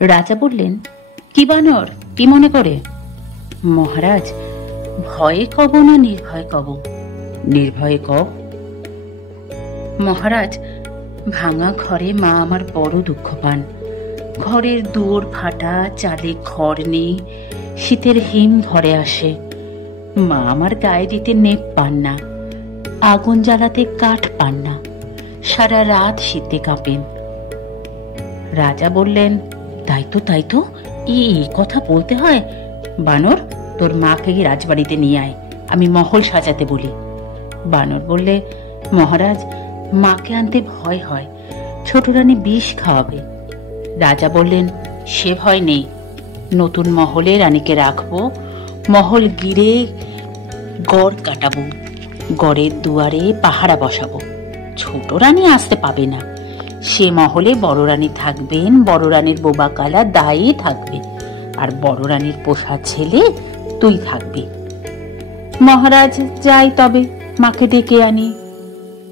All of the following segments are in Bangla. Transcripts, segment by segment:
রাজা বললেন, কি বানর, কি মনে করে? মহারাজ, ভয়ে কব না নির্ভয়ে কব? নির্ভয়ে কব। মহারাজ, ভাঙা ঘরে মা আমার বড় দুঃখ পান। ঘরের দুয়ার ফাটা, চালে খড় নেই, শীতের হিম ঘরে আসে। মা আমার গায়ে দিতে নেপ পান না, আগুন জ্বালাতে কাঠ পান না, সারা রাত শীতে কাঁপেন। রাজা বললেন, তাই তো তাই তো, এই কথা বলতে হয়? বানর, তোর মাকে রাজবাড়িতে নিয়ে আয়, আমি মহল সাজাতে বলি। বানর বললে, মহারাজ, মাকে আনতে ভয় হয়, ছোট রানী বিষ খাওয়াবে। রাজা বললেন, সে ভয় নেই, নতুন মহলে রানীকে রাখবো, মহল গিরে গড় কাটাবো, গড়ের দুয়ারে পাহারা বসাবো, ছোট রানী আসতে পাবে না। সে মহলে বড় রানী থাকবেন, বড় রানীর বোবা কালা দায়ী থাকবে, আর বড় রানীর পোষা ছেলে তুই থাকবি। মহারাজ, যাই তবে, মাকে ডেকে আনি।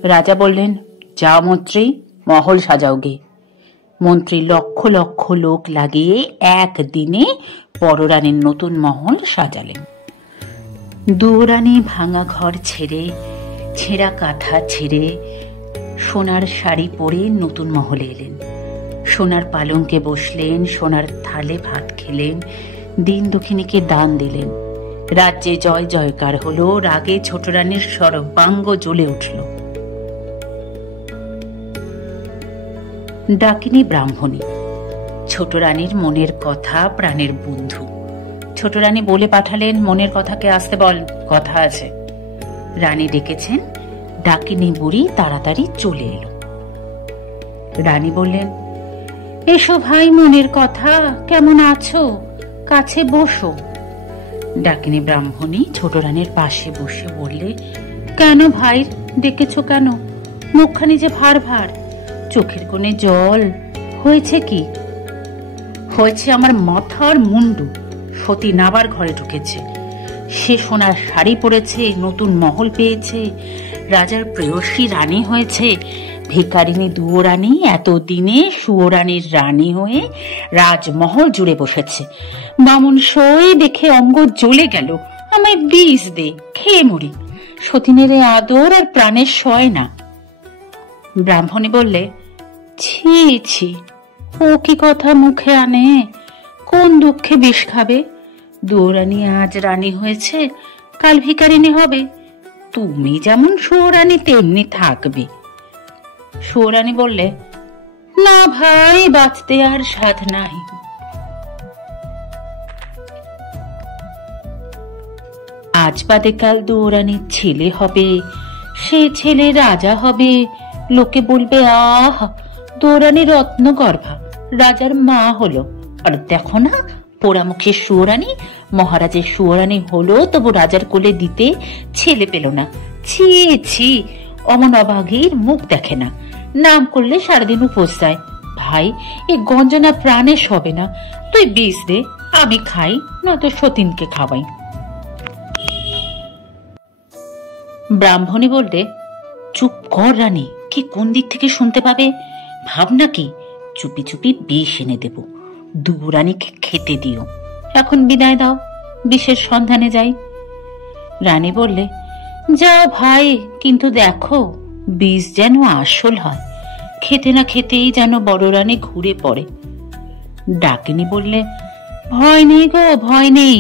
রাজা বললেন, যাও মন্ত্রী, মহল সাজাও গে। মন্ত্রী লক্ষ লক্ষ লোক লাগিয়ে একদিনে বড় রানীর নতুন মহল সাজালেন। দুরানী ভাঙা ঘর ছেড়ে, ছেঁড়া কাঁথা ছেড়ে, সোনার শাড়ি পরে নতুন মহলে এলেন। সোনার পালঙ্কে বসলেন, সোনার থালে ভাত খেলেন, দিন দুঃখিনীকে দান দিলেন। রাজ্যে জয় জয়কার হলো, রাগে ছোট রানীর সর্বাঙ্গ জ্বলে উঠল। ডাকিনী ব্রাহ্মণী, ছোট রানীর মনের কথা, প্রাণের বন্ধু। ছোট রানী বলে পাঠালেন, মনের কথাকে আসতে বল, কথা আছে। রানী ডেকেছেন, ডাকিনী বুড়ি তাড়াতাড়ি চলে এলো। রানী বললেন, এসো ভাই, মনের কথা, কেমন আছো? কাছে বসো। ডাকিনী ব্রাহ্মণী ছোট রানীর পাশে বসে বললে, কেন ভাই, ডেকেছো কেন? মুখখানি যে ভার ভার, চোখের কোণে জল, হয়েছে কি? হয়েছে আমার মাথার মুন্ডু সতী নাবার ঘরে ঢুকেছে। সে সোনার শাড়ি পরেছে, নতুন মহল পেয়েছে, রাজার প্রেয়সী রানী হয়েছে। ভিকারিনী দুয়োরানী এতদিনে সুয়োরানীর রানী হয়ে রাজমহল জুড়ে বসেছে। বামুন সই দেখে অঙ্গ জ্বলে গেল, আমায় বিষ দে, খেয়ে মরি। সতীনের আদর আর প্রাণের সয় না। ব্রাহ্মণী বললে, ছি ছি, ও কি কথা মুখে আনে? কোন দুঃখে বিষ খাবে? দুয়োরানী আজ রানী হয়েছে, কাল ভিকারিনী হবে। তুমি যেমন সুয়োরানী তেমনি থাকবে। সুয়োরানী বললে, না ভাই, বাঁচতে আর সাধ নাই। আজ বাদে কাল দুয়োরানীর ছেলে হবে, সে ছেলে রাজা হবে। লোকে বলবে, আহ, দুয়োরানী রত্নগর্ভা, রাজার মা হলো। আর দেখো না, পোড়ামুখে সুয়োরানী মহারাজের সুয়োরানী হলো, তবু রাজার কোলে দিতে ছেলে পেল না। ছি ছি, অমন অভাগীর মুখ দেখে না, নাম করলে সারাদিন উপোস যায়। ভাই, এ গঞ্জনা প্রাণে সবে না, তুই বিষ দে, আমি খাই, নয়তো সতীনকে খাওয়াই। ব্রাহ্মণী বললে, চুপ কর রানী, কি কোন দিক থেকে শুনতে পাবে? ভাবনা কি, চুপি চুপি বিষ এনে দেব, দুয়োরানীকে খেতে দিও। এখন বিদায় দাও, বিষের সন্ধানে যাই। রানী বললে, যাও ভাই, কিন্তু দেখো বিষ যেন আসল হয়, খেতে না খেতেই যেন বড় রানী ঘুরে পড়ে। ডাকিনী বললে, ভয় নেই গো, ভয় নেই,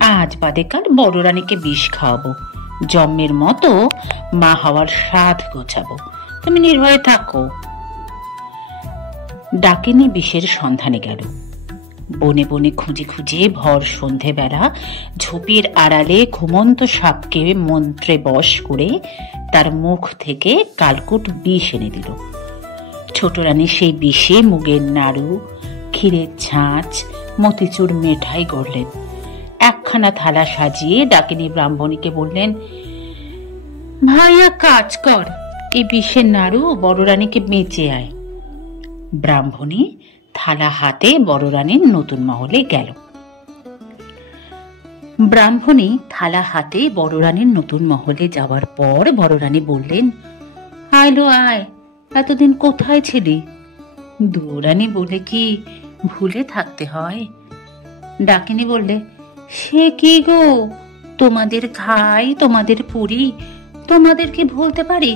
আজ বাদে কাল বড় রানীকে বিষ খাওয়াবো, জন্মের মতো মা হওয়ার স্বাদ গোছাবো, তুমি নির্ভয়ে থাকো। ডাকিনী বিষের সন্ধানে গেল। বনে বনে খুঁজে খুঁজে ভর সন্ধেবেলা ঝোপের আড়ালে ঘুমন্ত সাপকে মন্ত্রে বশ করে তার মুখ থেকে কালকুট বিষ এনে দিল। ছোট রানী সেই বিষে মুগের নাড়ু, ক্ষীরের ছাঁচ, মতিচুর মেঠাই গড়লেন। একখানা থালা সাজিয়ে ডাকিনী ব্রাহ্মণীকে বললেন, ভাইয়া কাজ কর, এই বিষের নাড়ু বড় রানীকে বেঁচে আয়। ব্রাহ্মণী থালা হাতে বড় রানীর নতুন মহলে গেল। ব্রাহ্মণী থালা হাতে বড় রানীর নতুন মহলে যাওয়ার পর বড় রানী বললেন, আয় লো আয়, এতদিন কোথায় ছিলি? দুয়োরানী বলে কি, ভুলে থাকতে হয়? ডাকিনী বললে, সে কি গো, তোমাদের খাই, তোমাদের পুরি, তোমাদেরকে ভুলতে পারি?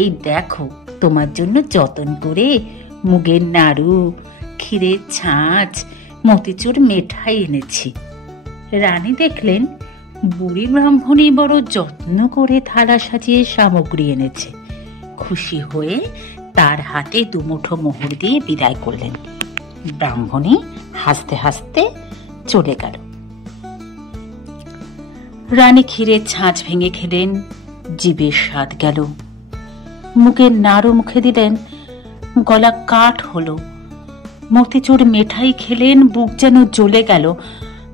এই দেখো, তোমার জন্য যতন করে মুগের নাড়ু, ক্ষীরের ছাঁচ, মতিচুর মেঠাই এনেছি। রানী দেখলেন বুড়ি ব্রাহ্মণী বড় যত্ন করে থালা সাজিয়ে সামগ্রী এনেছে। খুশি হয়ে তার হাতে দুমুঠো মোহর দিয়ে বিদায় করলেন। ব্রাহ্মণী হাসতে হাসতে চলে গেল। রানী ক্ষীরের ছাঁচ ভেঙে খেলেন, জিভের স্বাদ গেল। মুগের নাড়ু মুখে দিলেন, গলা কাঠ হলো। মতিচুর মেঠাই খেলেন, বুক যেন জ্বলে গেল।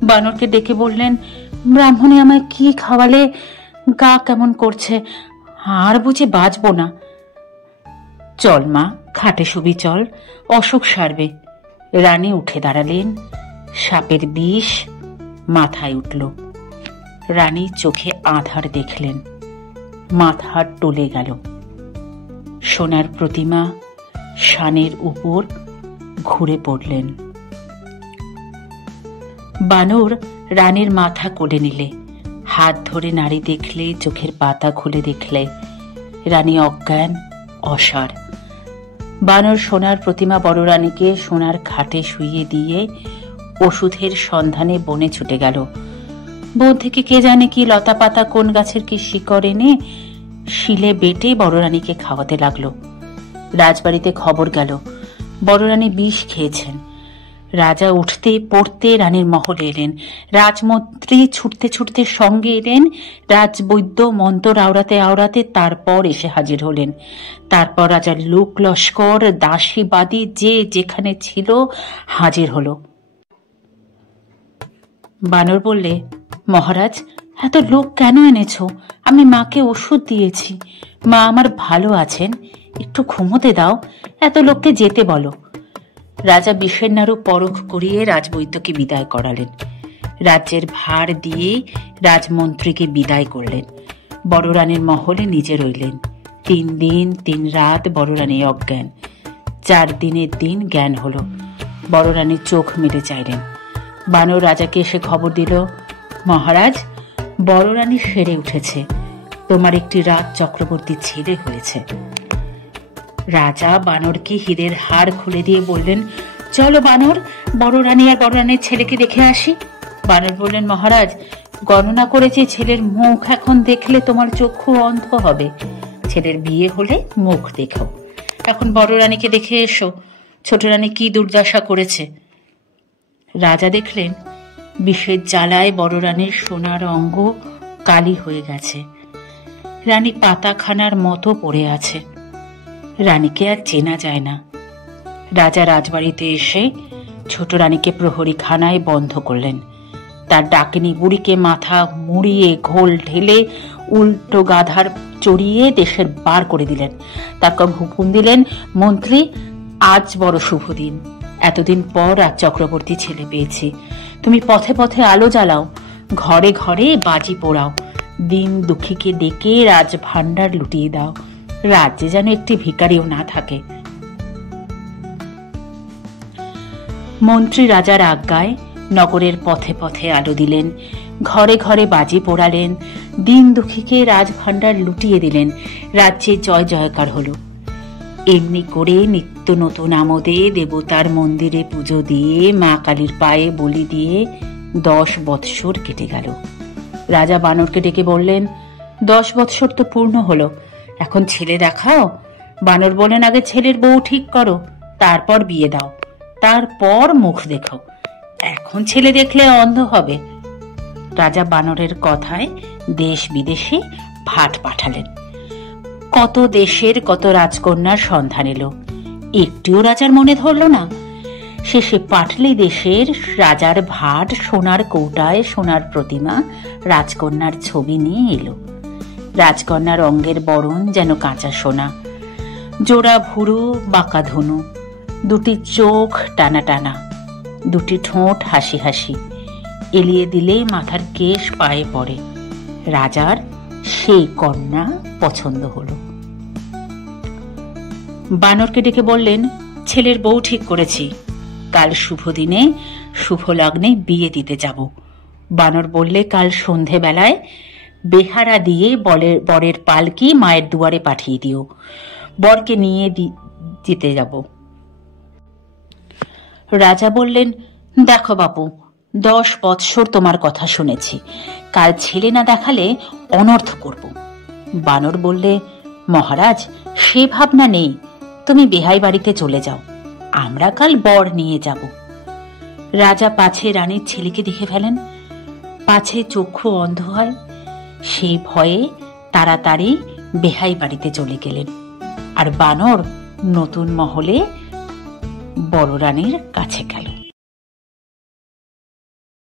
বানরকে ডেকে বললেন, ব্রাহ্মণী আমায় কি খাওয়ালে, গা কেমন করছে, আর বুঝে বাঁচবো না। চল মা, খাটে শুবি চল, অসুখ সারবে। রানী উঠে দাঁড়ালেন, সাপের বিষ মাথায় উঠল। রানী চোখে আঁধার দেখলেন, মাথা টলে গেল। সোনার প্রতিমা শানের উপর ঘুরে পড়লেন। বানর রানীর মাথা কোলে নিলে, হাত ধরে নাড়ি দেখলে, চোখের পাতা খুলে দেখলে রানী অজ্ঞান, অসাড়। বানর সোনার প্রতিমা বড় রানীকে সোনার খাটে শুইয়ে দিয়ে ওষুধের সন্ধানে বনে ছুটে গেল। বন থেকে কে জানে কি লতা পাতা, কোন গাছের কি শিকড় এনে শিলে বেটে বড় রানীকে খাওয়াতে লাগলো। রাজবাড়িতে খবর গেল বড় রানী বিষ খেয়েছেন। রাজা উঠতে পড়তে রানীর মহলে এলেন। রাজমন্ত্রী ছুটতে ছুটতে সঙ্গে এলেন। রাজবৈদ্য মন্ত্র আওড়াতে আওড়াতে তারপর এসে হাজির হলেন। তারপর রাজার লোক লস্কর, দাসীবাদী যে যেখানে ছিল হাজির হলো। বানর বললে, মহারাজ, এত লোক কেন এনেছো? আমি মাকে ওষুধ দিয়েছি, মা আমার ভালো আছেন, একটু ঘুমোতে দাও, এত লোককে যেতে বলো। রাজা বিষের নাড়ু পরখ করিয়ে রাজবৈদ্যকে বিদায় করালেন। রাজ্যের ভার দিয়ে রাজমন্ত্রীকে বিদায় করলেন। বড় রানীর মহলে নিজে রইলেন। 3 দিন 3 রাত বড় রানী অজ্ঞান। 4 দিনের দিন জ্ঞান হলো। বড় রানীর চোখ মেলে চাইলেন। বানর রাজাকে এসে খবর দিল, মহারাজ, বড় রানী সেরে উঠেছে, তোমার একটি রাজ চক্রবর্তী ছেলে হয়েছে। রাজা বানরকে হীরের হাড় খুলে দিয়ে বললেন, চলো বানর, বড় রানী আর বড় রানীর ছেলেকে দেখে আসি। বানর বললেন, মহারাজ, গণনা করেছি ছেলের মুখ এখন দেখলে তোমার চক্ষু অন্ধ হবে, ছেলের বিয়ে হলে মুখ দেখো। এখন বড় রানীকে দেখে এসো, ছোট রানী কি দুর্দশা করেছে। রাজা দেখলেন বিষের জ্বালায় বড় রানীর সোনার অঙ্গ কালি হয়ে গেছে। রানী পাতাখানার মতো পড়ে আছে। রানীকে আর চেনা যায় না। রাজা রাজবাড়িতে এসে ছোট রানীকে প্রহরী খানায় বন্ধ করলেন। তার ডাকিনী বুড়িকে মাথা মুড়িয়ে ঘোল ঢেলে উল্টো গাধার চড়িয়ে দেশের বার করে দিলেন। তারপর হুকুম দিলেন, মন্ত্রী, আজ বড় শুভ দিন, এতদিন পর রাজ চক্রবর্তী ছেলে পেয়েছি। তুমি পথে পথে আলো জ্বালাও, ঘরে ঘরে বাজি পোড়াও, দিন দুঃখীকে ডেকে রাজ ভাণ্ডার লুটিয়ে দাও, রাজ্যে যেন একটি ভিখারিও না থাকে। মন্ত্রী রাজার আজ্ঞায় নগরের পথে পথে আলো দিলেন, ঘরে ঘরে বাজি পোড়ালেন, দিন দুঃখীকে রাজ ভাণ্ডার লুটিয়ে দিলেন। রাজ্যে জয় জয়কার হলো। এমনি করে নিত্য নতুন আমোদে দেবতার মন্দিরে পুজো দিয়ে মা কালীর পায়ে বলি দিয়ে 10 বৎসর কেটে গেল। রাজা বানরকে ডেকে বললেন, 10 বৎসর তো পূর্ণ হলো, এখন ছেলে দেখাও। বানর বলেন, আগে ছেলের বউ ঠিক করো, তারপর বিয়ে দাও, তারপর মুখ দেখো, এখন ছেলে দেখলে অন্ধ হবে। রাজা বানরের কথায় দেশ বিদেশে ভাট পাঠালেন। কত দেশের কত রাজকন্যার সন্ধান এলো, একটিও রাজার মনে ধরল না। শেষে পাটলি দেশের রাজার ভাট সোনার কৌটায় সোনার প্রতিমা, রাজকন্যার ছবি নিয়ে এলো। রাজকন্যার অঙ্গের বরণ যেন কাঁচা সোনা, জোড়া ভুরু বাঁকা ধনু, 2টি চোখ টানা টানা, 2টি ঠোঁট হাসি হাসি, এলিয়ে দিলেই মাথার কেশ পায়ে পড়ে। রাজার সেই কন্যা পছন্দ হলো। বানরকে ডেকে বললেন, ছেলের বউ ঠিক করেছি, কাল শুভ দিনে শুভ লগ্নে বিয়ে দিতে যাব। বানর বললে, কাল সন্ধেবেলায় বেহারা দিয়ে বরের পালকি মায়ের দুয়ারে পাঠিয়ে দিও, বরকে নিয়ে দিতে যাব। রাজা বললেন, দেখো বাপু, 10 বৎসর তোমার কথা শুনেছি, কাল ছেলে না দেখালে অনর্থ করব। বানর বললে, মহারাজ, সে ভাবনা নেই, তুমি বেহাই বাড়িতে চলে যাও, আমরা কাল বর নিয়ে যাব। রাজা পাছে রানীর ছেলেকে দেখে ফেলেন, পাছে চক্ষু অন্ধ হয়, সেই ভয়ে তাড়াতাড়ি বেহাই বাড়িতে চলে গেলেন। আর বানর নতুন মহলে বড় রানীর কাছে গেল।